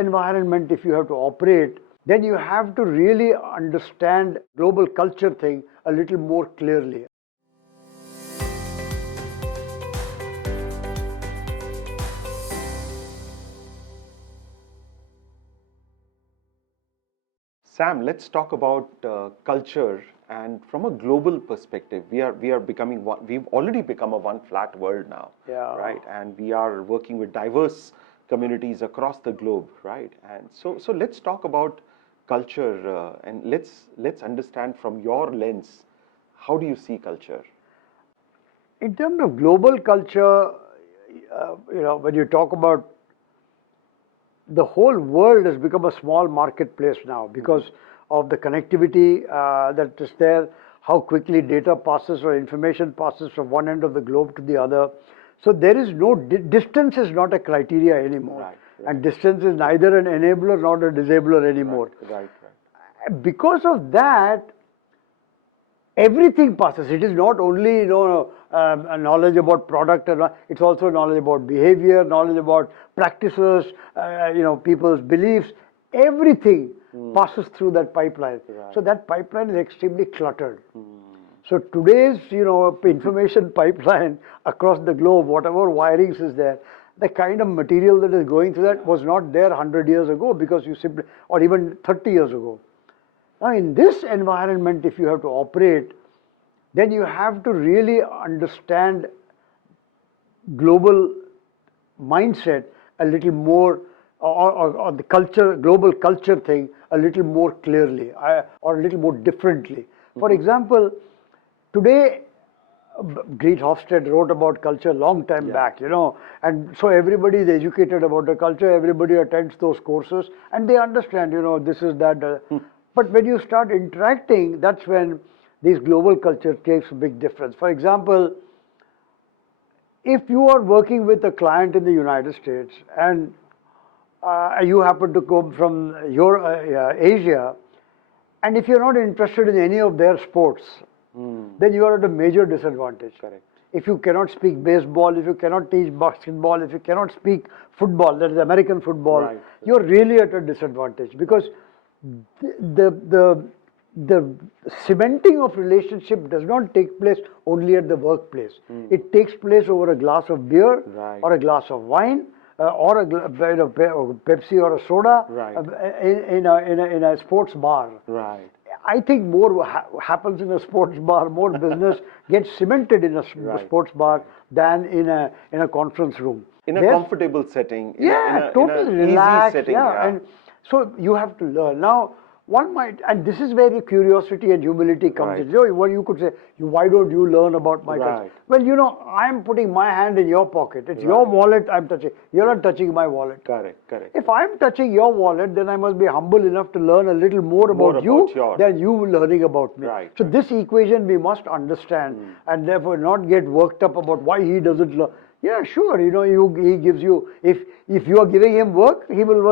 environment, if you have to operate, then you have to really understand global culture thing a little more clearly. Sam, let's talk about culture, and from a global perspective, we are becoming one. We've already become a one flat world now, Yeah. right? And we are working with diverse communities across the globe, right? And so let's talk about culture, and let's understand from your lens, how do you see culture? In terms of global culture, when you talk about the whole world has become a small marketplace now because of the connectivity that is there, how quickly data passes or information passes from one end of the globe to the other. So there is no, distance is not a criteria anymore. Right. And distance is neither an enabler nor a disabler anymore. Right. Because of that, everything passes. It is not only a knowledge about product, it's also knowledge about behavior, knowledge about practices, people's beliefs. Everything passes through that pipeline. Right. So that pipeline is extremely cluttered. So today's information pipeline across the globe, whatever wirings is there, the kind of material that is going through that was not there 100 years ago, because you simply, or even 30 years ago. Now, in this environment, if you have to operate, then you have to really understand global mindset a little more, or the culture, global culture thing a little more clearly, or a little more differently. For example, today, Greet Hofstede wrote about culture a long time back, and so everybody is educated about the culture, everybody attends those courses, and they understand, this is that. But when you start interacting, that's when this global culture takes a big difference. For example, if you are working with a client in the United States and you happen to come from Asia, and if you're not interested in any of their sports, then you are at a major disadvantage. Correct. If you cannot speak baseball, if you cannot teach basketball, if you cannot speak football, that is American football, you're really at a disadvantage, because the cementing of relationship does not take place only at the workplace. It takes place over a glass of beer, or a glass of wine, or a Pepsi or a soda, in a sports bar. Right. I think more happens in a sports bar, more business gets cemented in a sports bar than in a conference room. In a comfortable setting, totally in a relaxed, easy setting. And so you have to learn. Now, one might, and this is where the curiosity and humility comes in. What you could say, why don't you learn about my culture? Well, I'm putting my hand in your pocket. It's your wallet I'm touching. You're not touching my wallet. Correct. If I'm touching your wallet, then I must be humble enough to learn a little more about you than you learning about me. So this equation we must understand, and therefore not get worked up about why he doesn't learn. Yeah, sure. He gives you, if you are giving him work, he will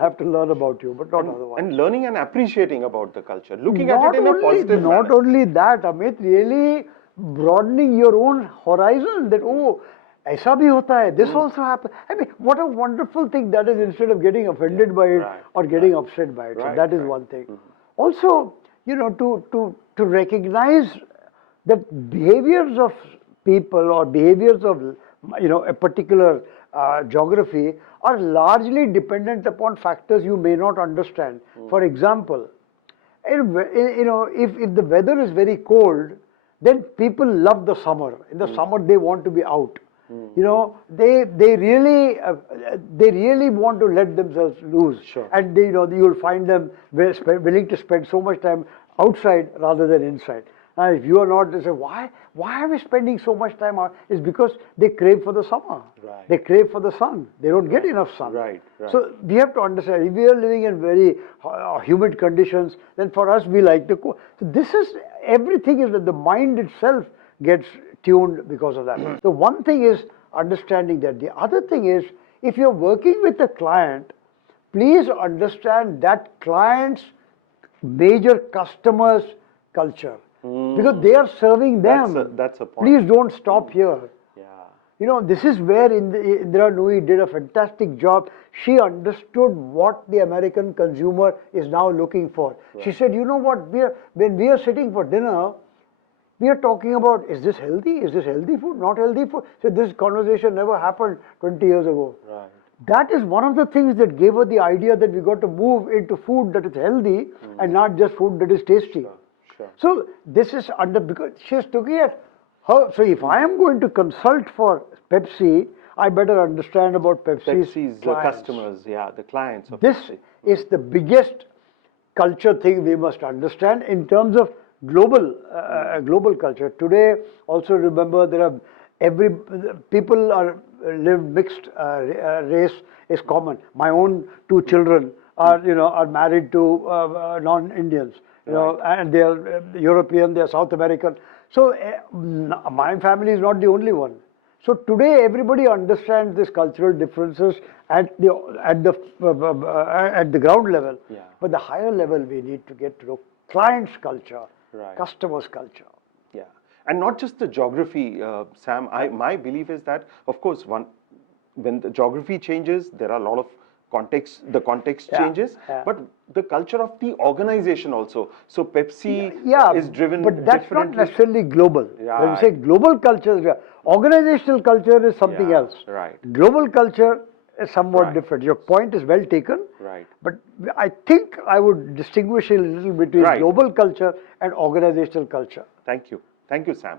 have to learn about you, but not otherwise. And learning and appreciating about the culture, looking at it in a positive manner. Not only that, Amit, really broadening your own horizon. That aisa bhi hota hai. This also happens. I mean, what a wonderful thing that is, instead of getting offended by it or getting upset by it. So that is one thing. Also, to recognize that behaviors of people or behaviors of a particular geography are largely dependent upon factors you may not understand. For example, if the weather is very cold, then people love the summer. In the summer, they want to be out. They really want to let themselves loose, and you'll find them willing to spend so much time outside rather than inside. Now, if you are not, they say, why are we spending so much time out? It's because they crave for the summer. They crave for the sun. They don't get enough sun. So we have to understand, if we are living in very humid conditions, then for us, we like the cool. So this is, everything is that the mind itself gets tuned because of that. So one thing is understanding that. The other thing is, if you're working with a client, please understand that client's major customer's culture. Because they are serving them. That's a point. Please don't stop here. You know, this is where Indira Nooyi did a fantastic job. She understood what the American consumer is now looking for. She said, you know what, when we are sitting for dinner, we are talking about, is this healthy? Is this healthy food? Not healthy food? So this conversation never happened 20 years ago. Right. That is one of the things that gave her the idea that we got to move into food that is healthy and not just food that is tasty. Sure. So this is because she's looking at her. So if I am going to consult for Pepsi, I better understand about Pepsi's clients. Customers, yeah, the clients of This Pepsi. is the biggest culture thing we must understand in terms of global culture. Today, also remember there are people are live mixed race is common. My own two children are married to non-Indians, and they are European, they are South American. So my family is not the only one. So today everybody understands these cultural differences at the ground level. Yeah. But the higher level we need to get to know clients' culture, Right. customers' culture. Yeah, and not just the geography, Sam. My belief is that, of course, when the geography changes, there are a lot of context. The context changes, but the culture of the organization also. So Pepsi is driven but that's not differently. necessarily global. When you Right. say global culture, organizational culture is something Yeah, else. right. Global culture is somewhat Right. different. Your point is well taken. Right. But I think I would distinguish a little between Right. global culture and organizational culture. Thank you, Sam.